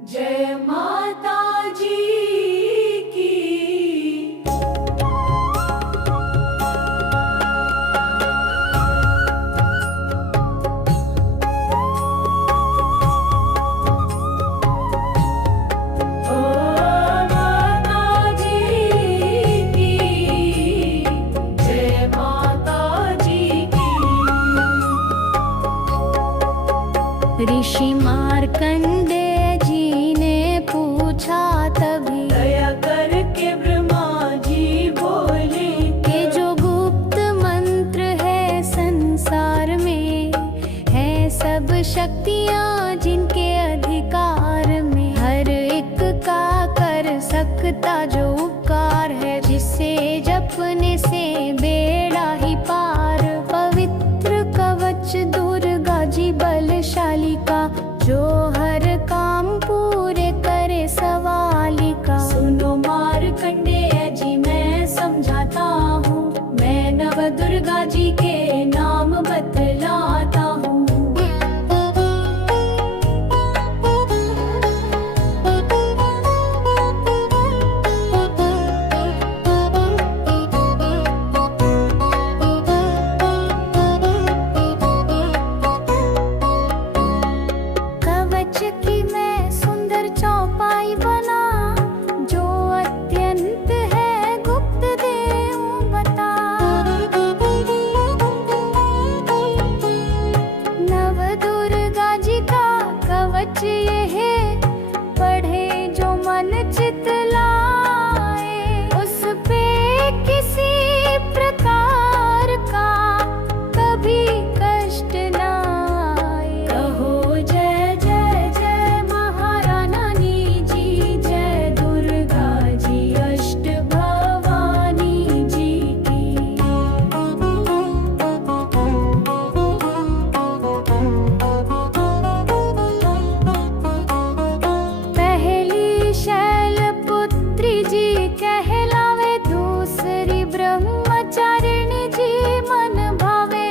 जय माता जी की। ओ माता जी की, जय माता जी की। ऋषि मार्कंडेय जी ने पूछा तभी, दया करके ब्रह्मा जी बोले कि जो गुप्त मंत्र है संसार में, है सब शक्तियाँ जिनके अधिकार में, हर एक का कर सकता जो उपकार है, जिसे जपने से बेड़ा ही पार। पवित्र कवच दुर्गा जी बलशाली का, जो हर काम पूरे करे सवाली का। सुनो मार्कंडेय जी मैं समझाता हूँ, मैं नव दुर्गा जी के नाम बतलाता हूँ। कवच की मैं सुंदर चौपाई बना, जो अत्यंत है गुप्त देऊं बता। नव दुर्गा जी का कवच ये है, पढ़े जो मन चित लाए, उस पे किसी प्रकार का कभी कष्ट न आए। कहो जय जय जय महारानी जी, जय दुर्गा जी अष्ट भवानी जी की। पहली शैलपुत्री जी कहलावे, दूसरी ब्रह्मचारिणी जी मन भावे,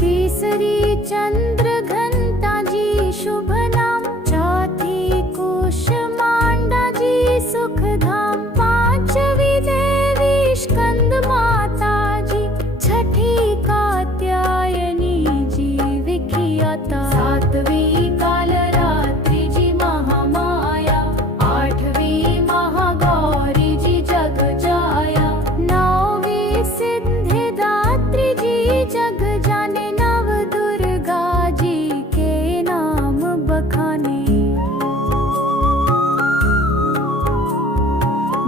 तीसरी चंद्रघंटा जी शुभ नाम, चौथी कुष्मांडा जी सुख धाम, पांचवी देवी स्कंद माता जी, छठी कात्यायनी जी विख्याता, सातवीं कालरात्रि जी महामाया, आठवीं महागौरी जी जग जाया, नौवीं सिद्धिदात्री जी जग जाने, नव दुर्गा जी के नाम बखाने।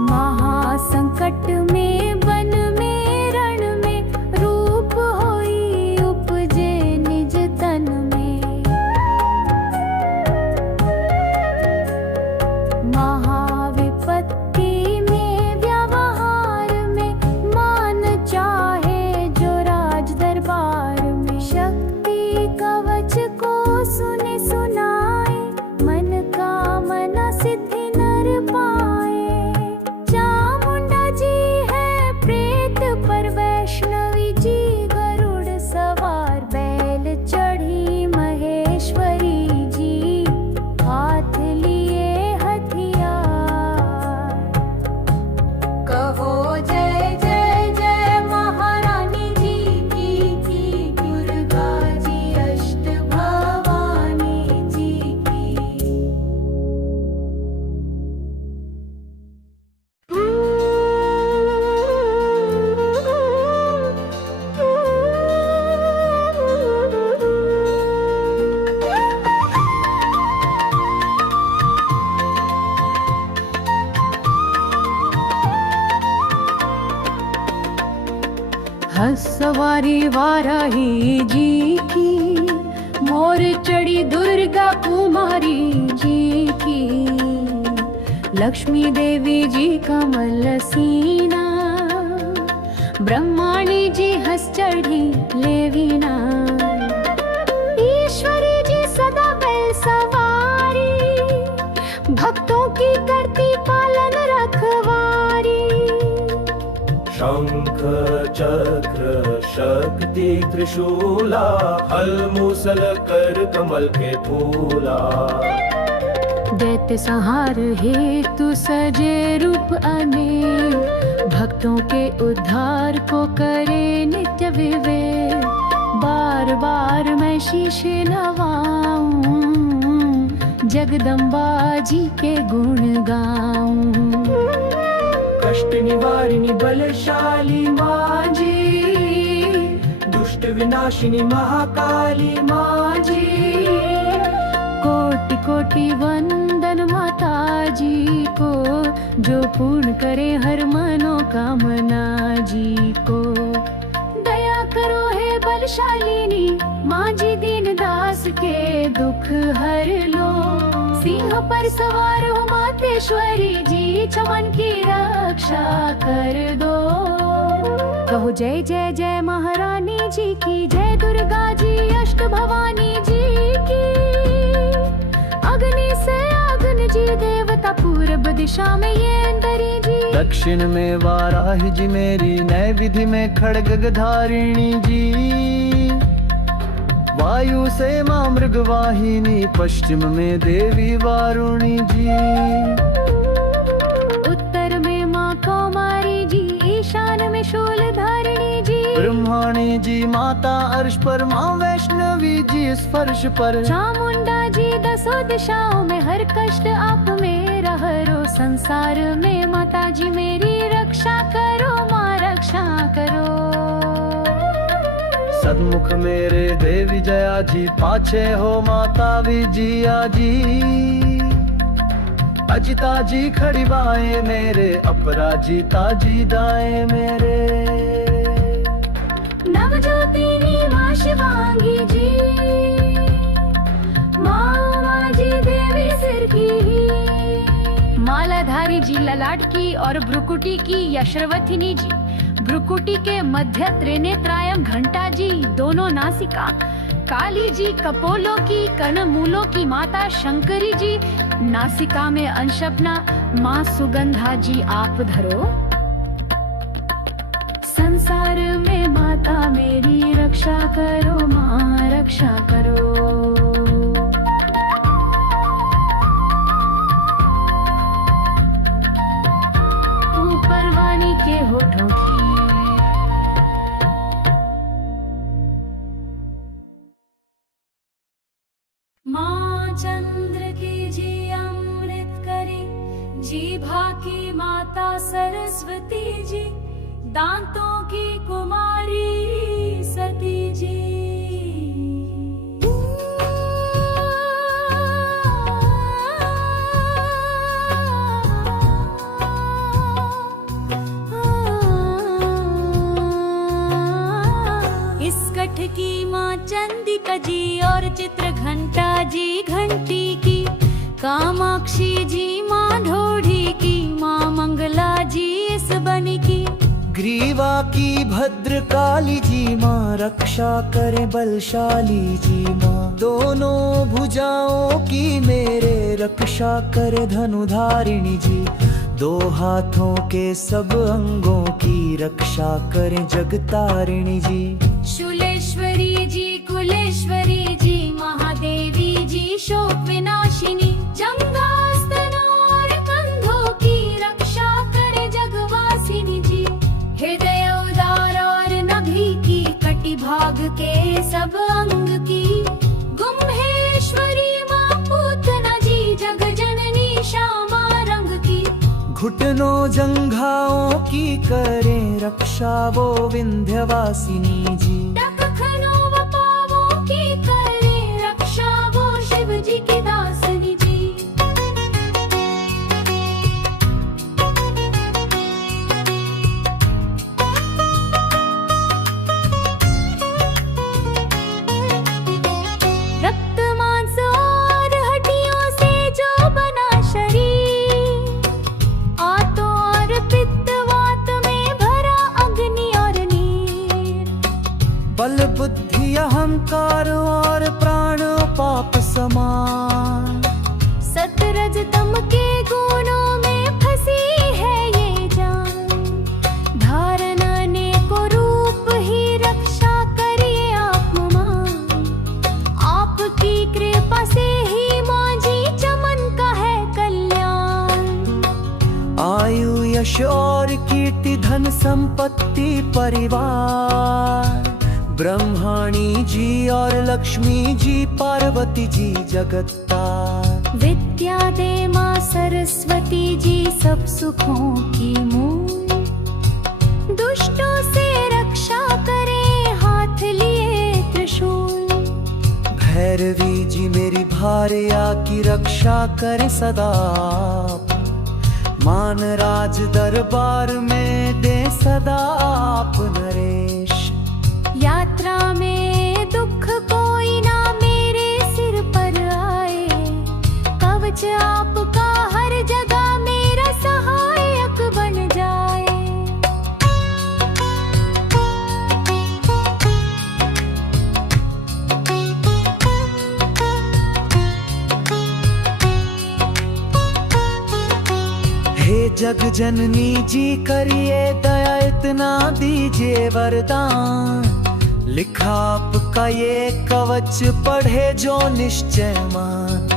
महासंकट में वन में रण में, रूप होई उपजे निज तन में। महाविपत्ति में व्यवहार में, मान चाहे जो राज दरबार में। शक्ति कवच को सुने सुनाए, मन का मना सिद्धि नर पाए। चामुंडा जी है प्रेत पर, वैष्णवी जी गरुड़ सवार, बैल चढ़ी महेश्वरी जी, हाथ लिए हथियार। कहो जय जय जय महारानी जी की, दुर्गा जी अष्ट भवानी जी की। हंसवारी वाराही जी की, मोर चढ़ी दुर्गा कुमारी जी की, लक्ष्मी देवी जी कमल सीना, ब्रह्माणी जी हंस चढ़ी लेवीना, ईश्वरी जी सदा बैल सवारी, भक्तों की करती पालन रखवारी। शंख चक्र शक्ति धरती त्रिशूला, हल मूसल कर कमल के फूला। दैत्य संहार हेतु सजे रूप अनेक, भक्तों के उद्धार को करे नित्य विवेक। बार बार मैं शीश नवाऊं, जगदम्बा जी के गुण गाऊं। कष्ट निवारिणी बलशाली माँ जी, दुष्ट विनाशिनी महाकाली माँ जी। कोटि कोटि वंदन माता जी को, जो पूर्ण करे हर मनोकामना जी को। दया करो हे बलशालिनी माँ जी, दीन दास के दुख हर लो। सिंह पर सवार हो मातेश्वरी जी, चमन की रक्षा कर दो। कहो जय जय जय महारानी जी की, जय दुर्गा जी अष्ट भवानी जी की। अग्नि से अग्नि जी देवता, पूर्व दिशा में ये अंदरी जी। दक्षिण में वाराही जी मेरी, नय विधि में खड्ग गधारिणी जी। वायु से माँ मृगवाहिनी, पश्चिम में देवी वारुणी जी। उत्तर में माँ कौमारी जी, ईशान में शूलधारिणी जी। ब्रह्माणी जी माता अर्श पर, माँ वैष्णवी जी स्पर्श पर। चामुंडा जी दसों दिशाओं में, हर कष्ट आप मेरा हरो। संसार में माता जी मेरी रक्षा करो, माँ रक्षा करो। सन्मुख मेरे देवी जया जी, पाछे हो माता विजया जी। अजिता जी खड़ी बाएं मेरे, अपराजिता जी दाएं मेरे। नवज्योतिनी माँ शिवांगी जी, माँ जी देवी सिर की। मालाधारी जी ललाट की, और भ्रुकुटी की यशवंतिनी जी। भ्रुकुटी के मध्य त्रिनेत्रायम घंटा जी, दोनों नासिका। काली जी कपोलों की, कनमूलों की माता शंकरी जी। नासिका में अंशपना, माँ सुगंधा जी आप धरो। संसार में माता मेरी रक्षा करो, माँ रक्षा करो। ऊपर वाणी के होठों की। माँ चंद्र की जी अमृत करी, जीभा की माता सरस्वती जी। दांतों की कुमारी सती जी। इसकठ की माँ चंदिका जी, और चित्र घंटा जी घंटी की। कामाक्षी जी माँ ढोढ़ी की, माँ मंगला जी इस बनी की। ग्रीवा की भद्रकाली जी माँ, रक्षा करे बलशाली जी माँ। दोनों भुजाओं की मेरे, रक्षा करे धनुधारिणी जी। दो हाथों के सब अंगों की, रक्षा करे जगतारिणी जी। शूलेश्वरी जी कुलेश्वरी जी, महादेवी जी शोक विनाशिनी। जंघास्तनों और कंधों की, रक्षा करे जगवासिनी जी। हृदय उदार और नभी की, कटि भाग के सब अंग की। गुम्हेश्वरी माँ पूतना जी, जग जननी श्यामा रंग की। घुटनों जंघाओं की करें रक्षा वो विंध्यवासिनी जी। डकखनों व पांवों की करें रक्षा वो शिव जी की दासनी जी। रक्त मांस और हड्डियों से जो बना शरीर, आतों और पित्त वात में भरा अग्नि और नीर। यश और कीर्ति धन संपत्ति परिवार, ब्रह्मणी जी और लक्ष्मी जी पार्वती जी जगत्तार। विद्या दे माँ सरस्वती जी सब सुखों की मूल, दुष्टों से रक्षा करे हाथ लिए त्रिशूल। भैरवी जी मेरी भार्या की रक्षा करे सदा, मान राज दरबार में दे सदा आप नरेश। यात्रा में दुख कोई ना मेरे सिर पर आए, कवच आपका हर जगह मेरा सहायक बन जाए। हे जग जननी जी करिए दया इतना दीजिए वरदान, लिखा आपका ये कवच पढ़े जो निश्चय मान।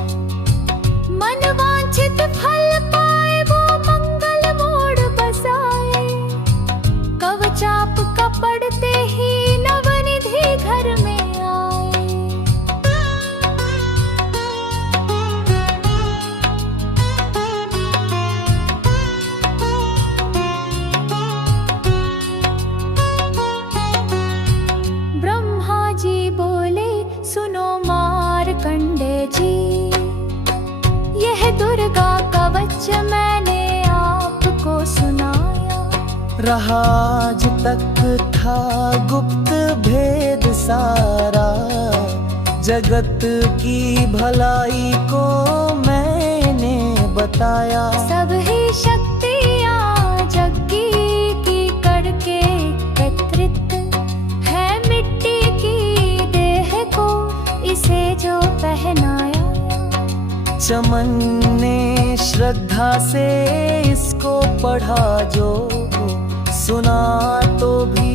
मन वांछित फल पाए वो मंगल मोड़ बसाए, कवच आपका पढ़ते ही नवनिधि घर में आए। ब्रह्मा जी बोले सुनो मार्कंडे जी, यह दुर्गा कवच मैंने आपको सुनाया। रहा आज तक था गुप्त भेद सारा, जगत की भलाई को मैंने बताया। सब ही शक्तियाँ जग्गी की करके एकत्रित है, मिट्टी की देह को इसे जो पहनाया। चमन ने श्रद्धा से इसको पढ़ा जो, सुना तो भी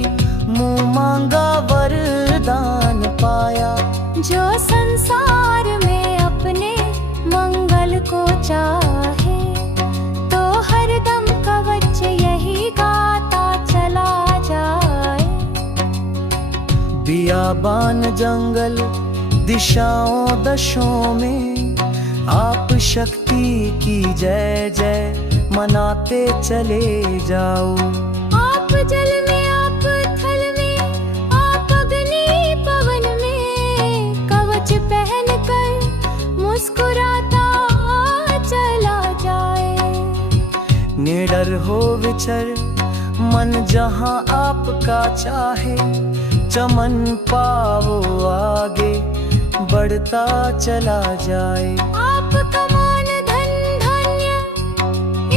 मुंह मांगा वरदान पाया। जो संसार में अपने मंगल को चाहे, तो हरदम कवच यही गाता चला जाए। बियाबान जंगल दिशाओं दशों में, आप शक्ति की जय जय मनाते चले जाओ। आप जल में आप थल में, आप अग्नि पवन में, कवच पहन कर मुस्कुराता चला जाए। निडर हो विचर मन जहाँ आपका चाहे, चमन पावो आगे बढ़ता चला जाए। आपका मान धन धन्य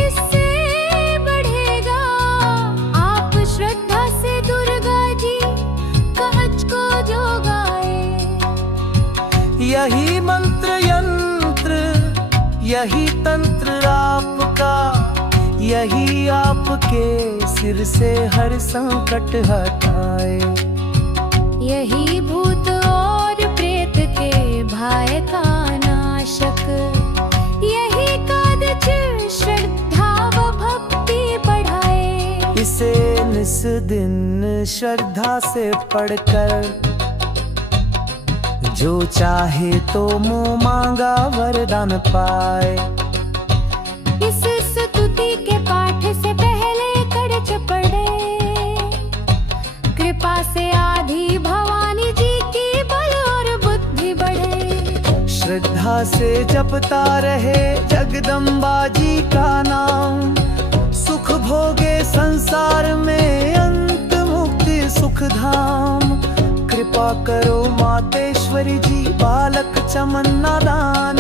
इससे बढ़ेगा, आप श्रद्धा से दुर्गा जी कवच को जो गाए। यही मंत्र यंत्र यही तंत्र आपका, यही आपके सिर से हर संकट हटाए। यही भूत और प्रेत के भय का नाशक, यही कवच श्रद्धा व भक्ति बढ़ाए। इसे निस दिन श्रद्धा से पढ़कर, जो चाहे तो मुंह मांगा वरदान पाए। इस स्तुति के पाठ से पहले कड़च पड़े, कृपा से आदि भवानी जी की बल और बुद्धि बढ़े। श्रद्धा से जपता रहे जगदम्बा जी का नाम, सुख भोगे संसार में अंत मुक्ति सुख धाम। कृपा करो मातेश्वरी जी, बालक चमन नादान